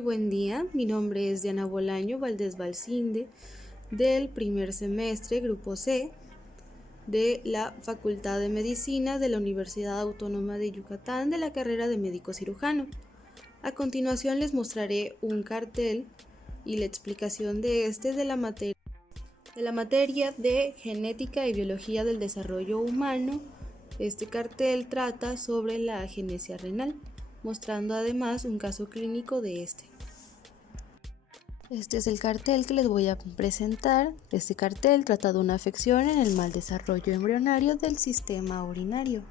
Muy buen día, mi nombre es Diana Bolaño Valdés Valcinde, del primer semestre, Grupo C, de la Facultad de Medicina de la Universidad Autónoma de Yucatán, de la carrera de médico cirujano. A continuación les mostraré un cartel y la explicación de este de la materia de Genética y Biología del Desarrollo Humano. Este cartel trata sobre la agenesia renal, mostrando además un caso clínico de este. Este es el cartel que les voy a presentar. Este cartel trata de una afección en el mal desarrollo embrionario del sistema urinario.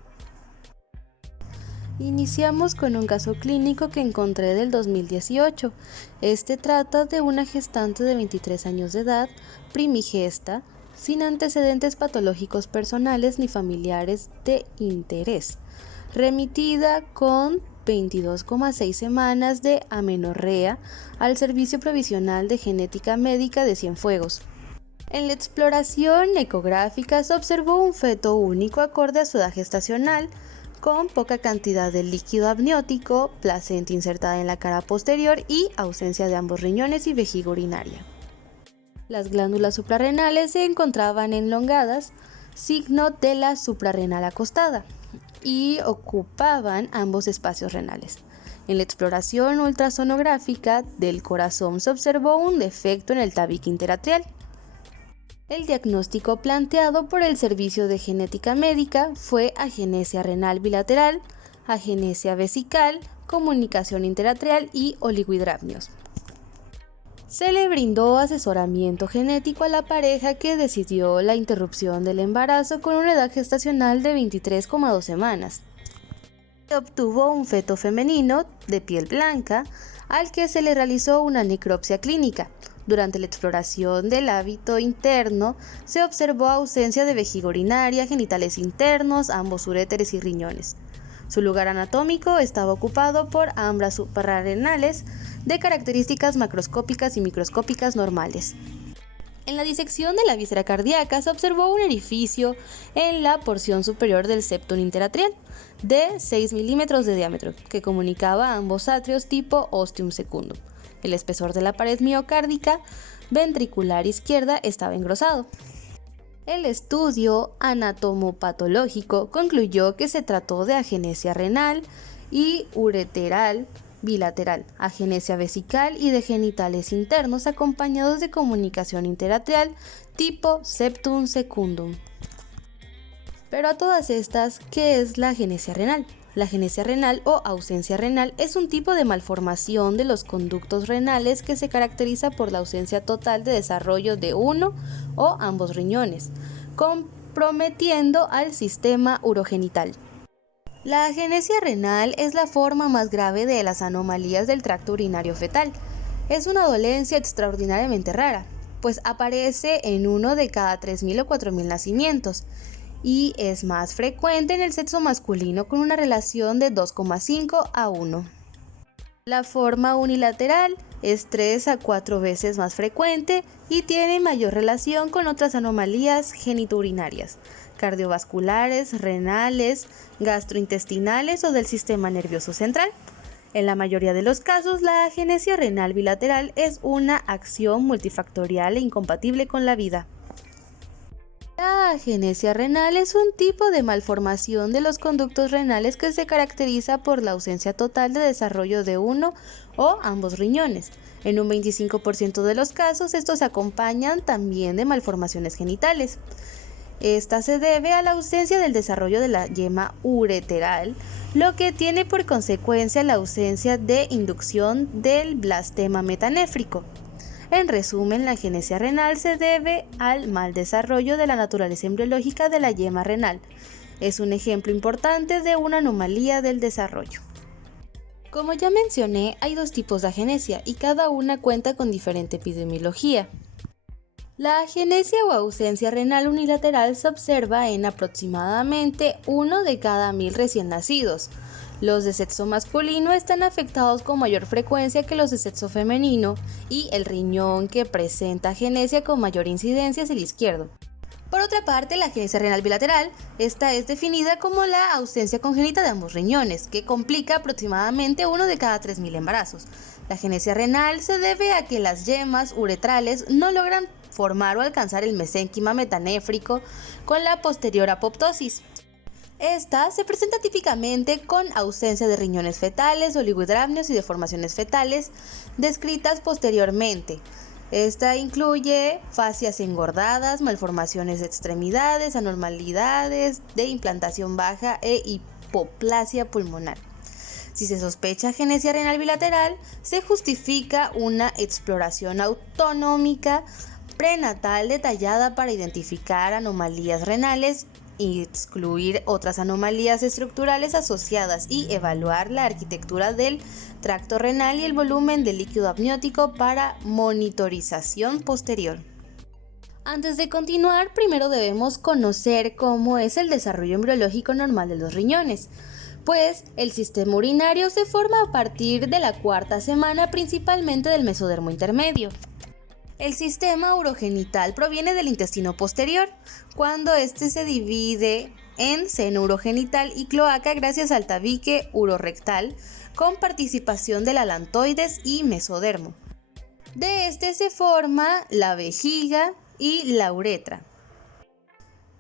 Iniciamos con un caso clínico que encontré del 2018. Este trata de una gestante de 23 años de edad, primigesta, sin antecedentes patológicos personales ni familiares de interés, remitida con 22,6 semanas de amenorrea al Servicio Provisional de Genética Médica de Cienfuegos. En la exploración ecográfica se observó un feto único acorde a su edad gestacional, con poca cantidad de líquido amniótico, placenta insertada en la cara posterior y ausencia de ambos riñones y vejiga urinaria. Las glándulas suprarrenales se encontraban elongadas, signo de la suprarrenal acostada, y ocupaban ambos espacios renales. En la exploración ultrasonográfica del corazón se observó un defecto en el tabique interatrial. El diagnóstico planteado por el Servicio de Genética Médica fue agenesia renal bilateral, agenesia vesical, comunicación interatrial y oligohidramnios. Se le brindó asesoramiento genético a la pareja que decidió la interrupción del embarazo con una edad gestacional de 23,2 semanas. Se obtuvo un feto femenino de piel blanca al que se le realizó una necropsia clínica. Durante la exploración del hábito interno se observó ausencia de vejiga urinaria, genitales internos, ambos uréteres y riñones. Su lugar anatómico estaba ocupado por ambas suprarrenales de características macroscópicas y microscópicas normales. En la disección de la víscera cardíaca se observó un orificio en la porción superior del septum interatrial de 6 milímetros de diámetro que comunicaba ambos atrios tipo ostium secundum. El espesor de la pared miocárdica ventricular izquierda estaba engrosado. El estudio anatomopatológico concluyó que se trató de agenesia renal y ureteral bilateral, agenesia vesical y de genitales internos acompañados de comunicación interatrial tipo septum secundum. Pero a todas estas, ¿qué es la agenesia renal? La agenesia renal o ausencia renal es un tipo de malformación de los conductos renales que se caracteriza por la ausencia total de desarrollo de uno o ambos riñones, comprometiendo al sistema urogenital. La agenesia renal es la forma más grave de las anomalías del tracto urinario fetal. Es una dolencia extraordinariamente rara, pues aparece en 1 de cada 3.000 o 4.000 nacimientos, y es más frecuente en el sexo masculino con una relación de 2,5 a 1. La forma unilateral es 3 a 4 veces más frecuente y tiene mayor relación con otras anomalías genitourinarias, cardiovasculares, renales, gastrointestinales o del sistema nervioso central. En la mayoría de los casos, la agenesia renal bilateral es una acción multifactorial e incompatible con la vida. La agenesia renal es un tipo de malformación de los conductos renales que se caracteriza por la ausencia total de desarrollo de uno o ambos riñones. En un 25% de los casos, estos se acompañan también de malformaciones genitales. Esta se debe a la ausencia del desarrollo de la yema ureteral, lo que tiene por consecuencia la ausencia de inducción del blastema metanéfrico. En resumen, la agenesia renal se debe al mal desarrollo de la naturaleza embriológica de la yema renal. Es un ejemplo importante de una anomalía del desarrollo. Como ya mencioné, hay dos tipos de agenesia y cada una cuenta con diferente epidemiología. La agenesia o ausencia renal unilateral se observa en aproximadamente 1 de cada 1.000 recién nacidos. Los de sexo masculino están afectados con mayor frecuencia que los de sexo femenino y el riñón que presenta agenesia con mayor incidencia es el izquierdo. Por otra parte, la agenesia renal bilateral, esta es definida como la ausencia congénita de ambos riñones, que complica aproximadamente 1 de cada 3.000 embarazos. La agenesia renal se debe a que las yemas uretrales no logran formar o alcanzar el mesénquima metanéfrico con la posterior apoptosis. Esta se presenta típicamente con ausencia de riñones fetales, oligohidramnios y deformaciones fetales descritas posteriormente. Esta incluye fascias engordadas, malformaciones de extremidades, anormalidades de implantación baja e hipoplasia pulmonar. Si se sospecha agenesia renal bilateral, se justifica una exploración autonómica prenatal detallada para identificar anomalías renales y excluir otras anomalías estructurales asociadas y evaluar la arquitectura del tracto renal y el volumen de líquido amniótico para monitorización posterior. Antes de continuar, primero debemos conocer cómo es el desarrollo embriológico normal de los riñones, pues el sistema urinario se forma a partir de la cuarta semana, principalmente del mesodermo intermedio. El sistema urogenital proviene del intestino posterior, cuando este se divide en seno urogenital y cloaca gracias al tabique urorectal, con participación del alantoides y mesodermo. De este se forma la vejiga y la uretra.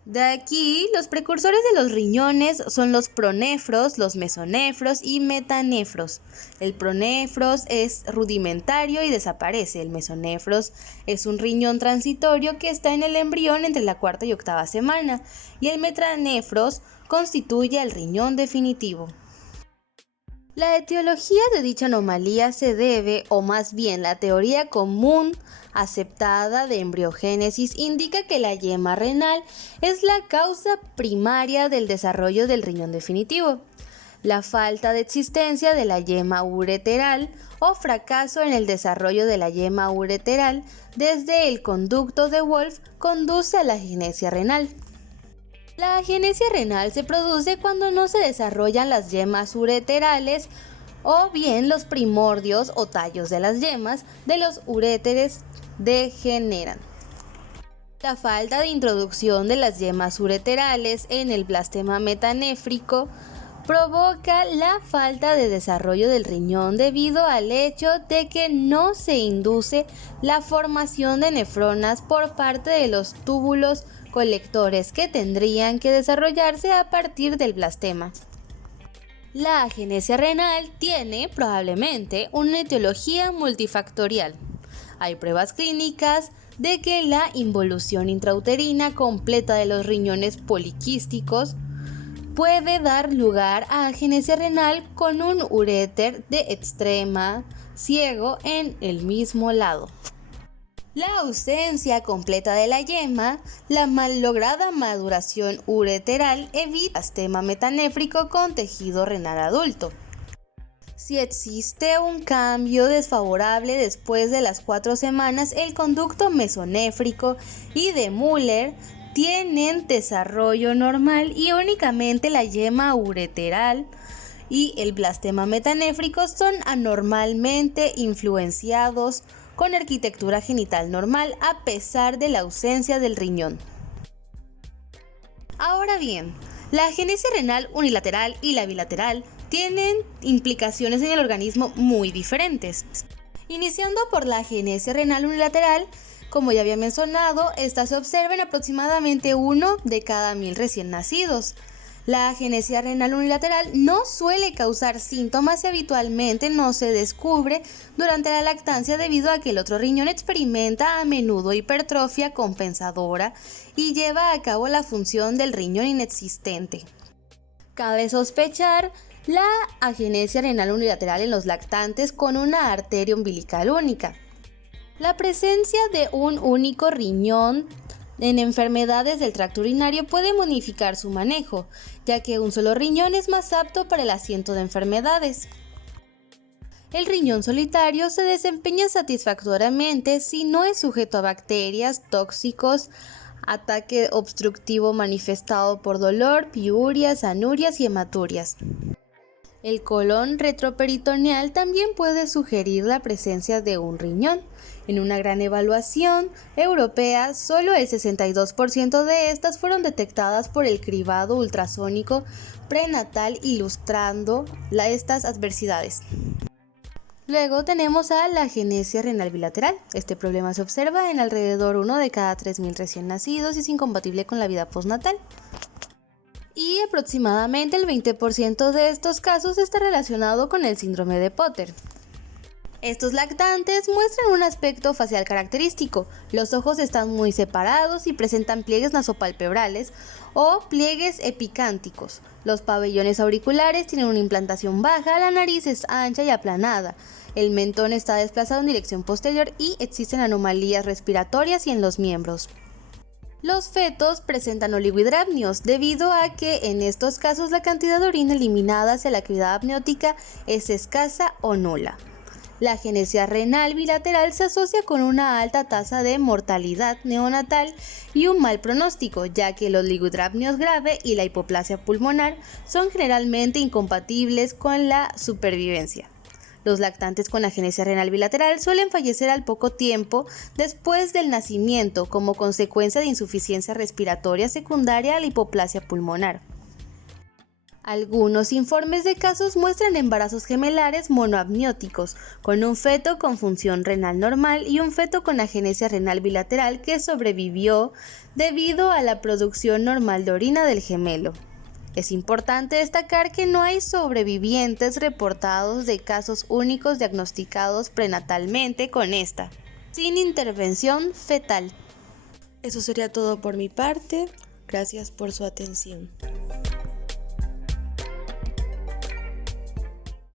De aquí, los precursores de los riñones son los pronefros, los mesonefros y metanefros. El pronefros es rudimentario y desaparece. El mesonefros es un riñón transitorio que está en el embrión entre la cuarta y octava semana. Y el metanefros constituye el riñón definitivo. La etiología de dicha anomalía se debe, o más bien la teoría común aceptada de embriogénesis indica que la yema renal es la causa primaria del desarrollo del riñón definitivo. La falta de existencia de la yema ureteral o fracaso en el desarrollo de la yema ureteral desde el conducto de Wolff conduce a la agenesia renal. La agenesia renal se produce cuando no se desarrollan las yemas ureterales o bien los primordios o tallos de las yemas de los uréteres degeneran. La falta de introducción de las yemas ureterales en el blastema metanéfrico provoca la falta de desarrollo del riñón debido al hecho de que no se induce la formación de nefronas por parte de los túbulos colectores que tendrían que desarrollarse a partir del blastema. La agenesia renal tiene probablemente una etiología multifactorial. Hay pruebas clínicas de que la involución intrauterina completa de los riñones poliquísticos puede dar lugar a agenesia renal con un uréter de extrema ciego en el mismo lado. La ausencia completa de la yema, la mal lograda maduración ureteral evita blastema metanéfrico con tejido renal adulto. Si existe un cambio desfavorable después de las 4 semanas, el conducto mesonéfrico y de Müller tienen desarrollo normal y únicamente la yema ureteral y el blastema metanéfrico son anormalmente influenciados con arquitectura genital normal a pesar de la ausencia del riñón. Ahora bien, la agenesia renal unilateral y la bilateral tienen implicaciones en el organismo muy diferentes. Iniciando por la agenesia renal unilateral, como ya había mencionado, esta se observa en aproximadamente 1 de cada 1000 recién nacidos. La agenesia renal unilateral no suele causar síntomas y habitualmente no se descubre durante la lactancia debido a que el otro riñón experimenta a menudo hipertrofia compensadora y lleva a cabo la función del riñón inexistente. Cabe sospechar la agenesia renal unilateral en los lactantes con una arteria umbilical única. La presencia de un único riñón en enfermedades del tracto urinario puede modificar su manejo, ya que un solo riñón es más apto para el asiento de enfermedades. El riñón solitario se desempeña satisfactoriamente si no es sujeto a bacterias, tóxicos, ataque obstructivo manifestado por dolor, piurias, anurias y hematurias. El colon retroperitoneal también puede sugerir la presencia de un riñón. En una gran evaluación europea, solo el 62% de estas fueron detectadas por el cribado ultrasónico prenatal, ilustrando estas adversidades. Luego tenemos a la agenesia renal bilateral. Este problema se observa en alrededor 1 de cada 3.000 recién nacidos y es incompatible con la vida postnatal. Y aproximadamente el 20% de estos casos está relacionado con el síndrome de Potter. Estos lactantes muestran un aspecto facial característico. Los ojos están muy separados y presentan pliegues nasopalpebrales o pliegues epicánticos. Los pabellones auriculares tienen una implantación baja, la nariz es ancha y aplanada. El mentón está desplazado en dirección posterior y existen anomalías respiratorias y en los miembros. Los fetos presentan oligohidramnios debido a que en estos casos la cantidad de orina eliminada hacia la cavidad amniótica es escasa o nula. La agenesia renal bilateral se asocia con una alta tasa de mortalidad neonatal y un mal pronóstico, ya que el oligohidramnios grave y la hipoplasia pulmonar son generalmente incompatibles con la supervivencia. Los lactantes con agenesia renal bilateral suelen fallecer al poco tiempo después del nacimiento como consecuencia de insuficiencia respiratoria secundaria a la hipoplasia pulmonar. Algunos informes de casos muestran embarazos gemelares monoamnióticos, con un feto con función renal normal y un feto con agenesia renal bilateral que sobrevivió debido a la producción normal de orina del gemelo. Es importante destacar que no hay sobrevivientes reportados de casos únicos diagnosticados prenatalmente con esta, sin intervención fetal. Eso sería todo por mi parte. Gracias por su atención.